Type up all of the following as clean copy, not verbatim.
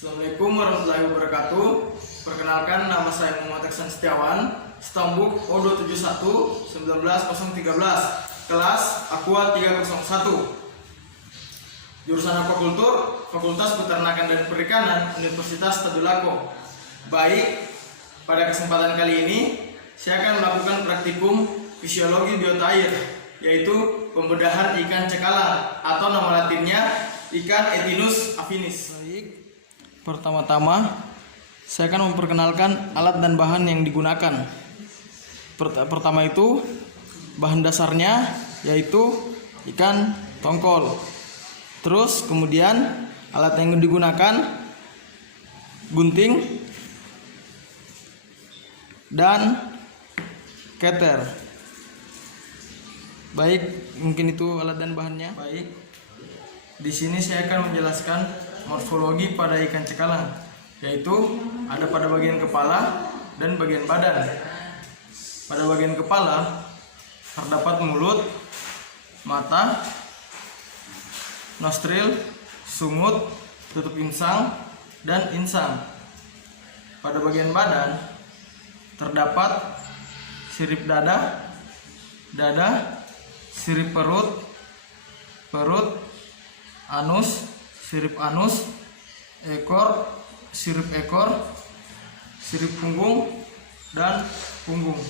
Assalamualaikum warahmatullahi wabarakatuh. Perkenalkan, nama saya Muhammad Aksan Setiawan, Stambuk O271 19013, kelas Aqua 301. Jurusan Aquakultur, Fakultas Peternakan dan Perikanan, Universitas Tadulako. Baik, pada kesempatan kali ini saya akan melakukan praktikum fisiologi biota air, yaitu pembedahan ikan cekalang atau nama latinnya ikan Echinus affinis. Baik, pertama-tama saya akan memperkenalkan alat dan bahan yang digunakan. Pertama itu bahan dasarnya yaitu ikan tongkol. Terus kemudian alat yang digunakan gunting dan keter. Baik, mungkin itu alat dan bahannya. Baik, di sini saya akan menjelaskan morfologi pada ikan cekalang, yaitu ada pada bagian kepala dan bagian badan. Pada bagian kepala terdapat mulut, mata, nostril, sungut, tutup insang, dan insang. Pada bagian badan terdapat sirip dada, sirip perut, anus, sirip anus, ekor, sirip ekor, sirip punggung, dan punggung.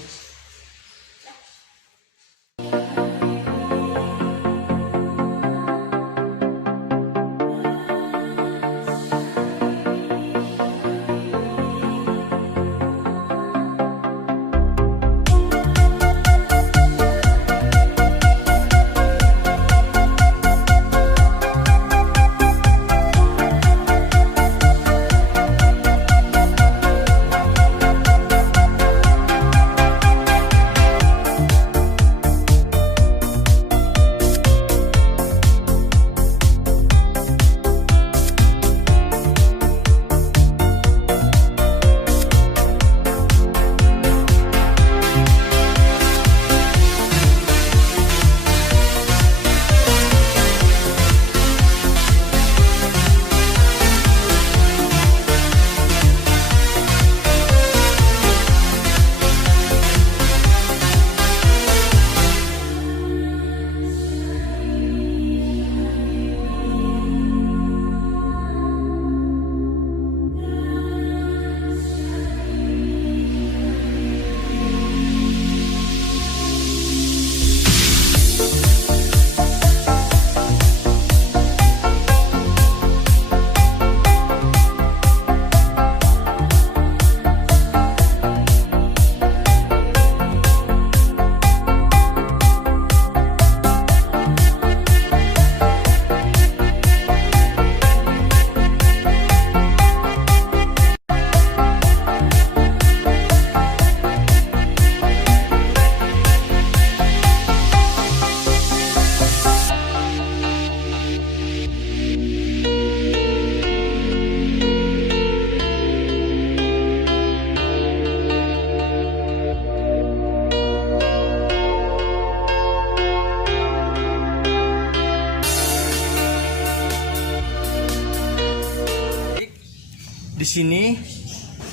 Di sini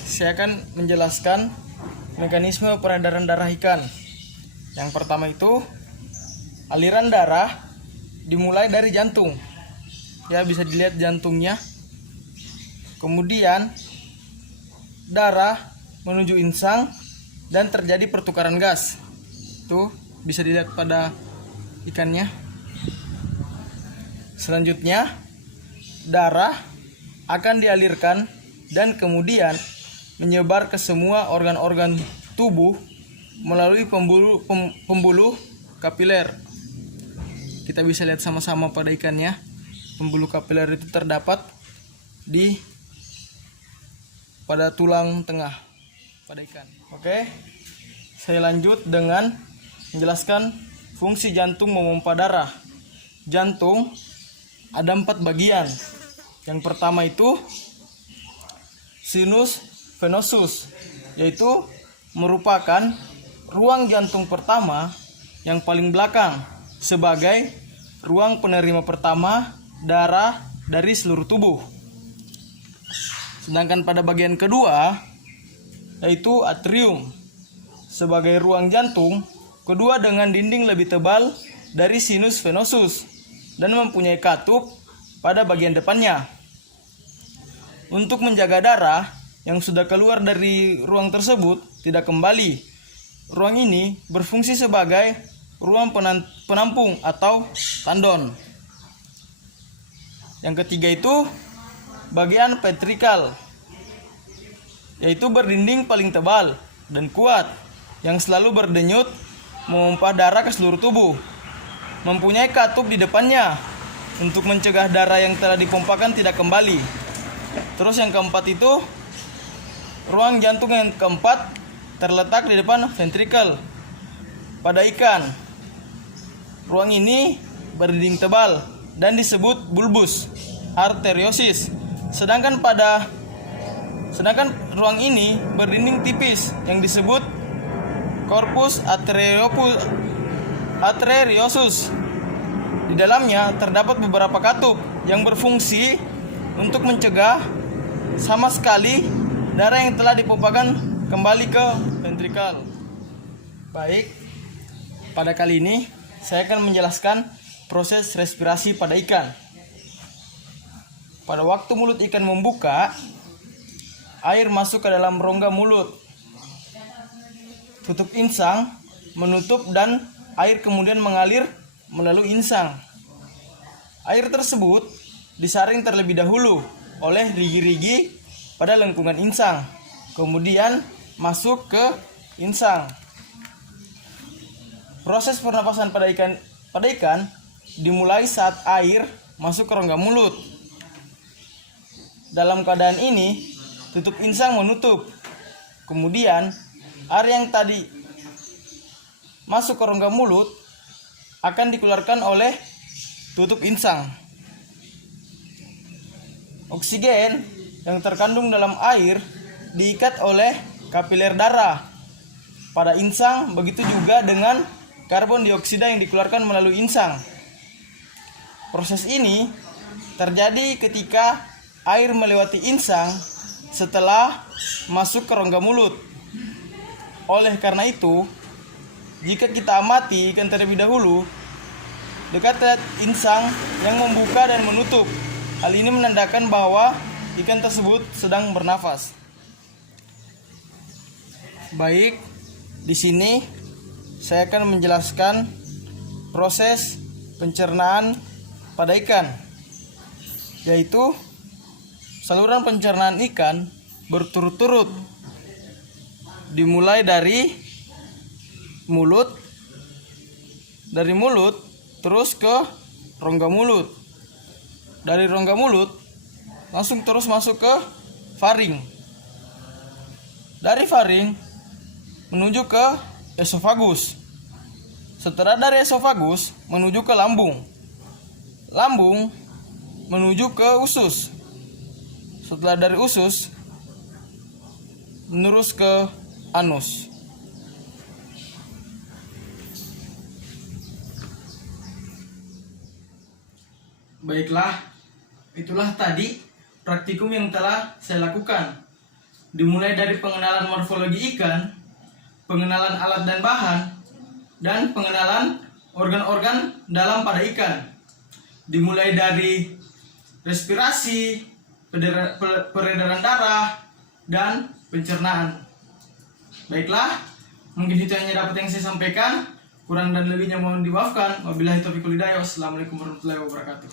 saya akan menjelaskan mekanisme peredaran darah ikan. Yang pertama itu aliran darah dimulai dari jantung. Ya, bisa dilihat jantungnya. Kemudian darah menuju insang dan terjadi pertukaran gas. Tuh, bisa dilihat pada ikannya. Selanjutnya darah akan dialirkan dan kemudian menyebar ke semua organ-organ tubuh melalui pembuluh kapiler. Kita bisa lihat sama-sama pada ikannya. Pembuluh kapiler itu terdapat pada tulang tengah pada ikan. Oke, saya lanjut dengan menjelaskan fungsi jantung memompa darah. Jantung ada 4 bagian. Yang pertama itu sinus venosus, yaitu merupakan ruang jantung pertama yang paling belakang sebagai ruang penerima pertama darah dari seluruh tubuh. Sedangkan pada bagian kedua, yaitu atrium, sebagai ruang jantung, kedua dengan dinding lebih tebal dari sinus venosus dan mempunyai katup pada bagian depannya. Untuk menjaga darah yang sudah keluar dari ruang tersebut tidak kembali, ruang ini berfungsi sebagai ruang penampung atau tandon. Yang ketiga itu bagian ventrikal, yaitu berdinding paling tebal dan kuat yang selalu berdenyut memompa darah ke seluruh tubuh. Mempunyai katup di depannya untuk mencegah darah yang telah dipompakan tidak kembali. Terus yang keempat itu ruang jantung yang keempat terletak di depan ventrikel pada ikan. Ruang ini berdinding tebal dan disebut bulbus arteriosus. Sedangkan ruang ini berdinding tipis yang disebut corpus arteriosus. Di dalamnya terdapat beberapa katup yang berfungsi untuk mencegah sama sekali darah yang telah dipompakan kembali ke ventrikel. Baik, pada kali ini saya akan menjelaskan proses respirasi pada ikan. Pada waktu mulut ikan membuka, air masuk ke dalam rongga mulut. Tutup insang menutup dan air kemudian mengalir melalui insang. Air tersebut disaring terlebih dahulu oleh rigi-rigi pada lengkungan insang, kemudian masuk ke insang. Proses pernapasan pada ikan dimulai saat air masuk ke rongga mulut. Dalam keadaan ini, tutup insang menutup. Kemudian, air yang tadi masuk ke rongga mulut akan dikeluarkan oleh tutup insang. Oksigen yang terkandung dalam air diikat oleh kapiler darah pada insang, begitu juga dengan karbon dioksida yang dikeluarkan melalui insang. Proses ini terjadi ketika air melewati insang setelah masuk ke rongga mulut. Oleh karena itu, jika kita amati ikan terlebih dahulu dekat insang yang membuka dan menutup, hal ini menandakan bahwa ikan tersebut sedang bernafas. Baik, di sini saya akan menjelaskan proses pencernaan pada ikan, yaitu saluran pencernaan ikan berturut-turut, dimulai dari mulut terus ke rongga mulut, dari rongga mulut langsung terus masuk ke faring, dari faring menuju ke esofagus. Setelah dari esofagus menuju ke lambung, lambung menuju ke usus. Setelah dari usus menerus ke anus. Baiklah, itulah tadi praktikum yang telah saya lakukan. Dimulai dari pengenalan morfologi ikan, pengenalan alat dan bahan, dan pengenalan organ-organ dalam pada ikan. Dimulai dari respirasi, peredaran darah, dan pencernaan. Baiklah, mungkin itu hanya dapat yang saya sampaikan. Kurang dan lebihnya mohon dimaafkan. Wabillahi taufiq wal hidayah. Wassalamualaikum warahmatullahi wabarakatuh.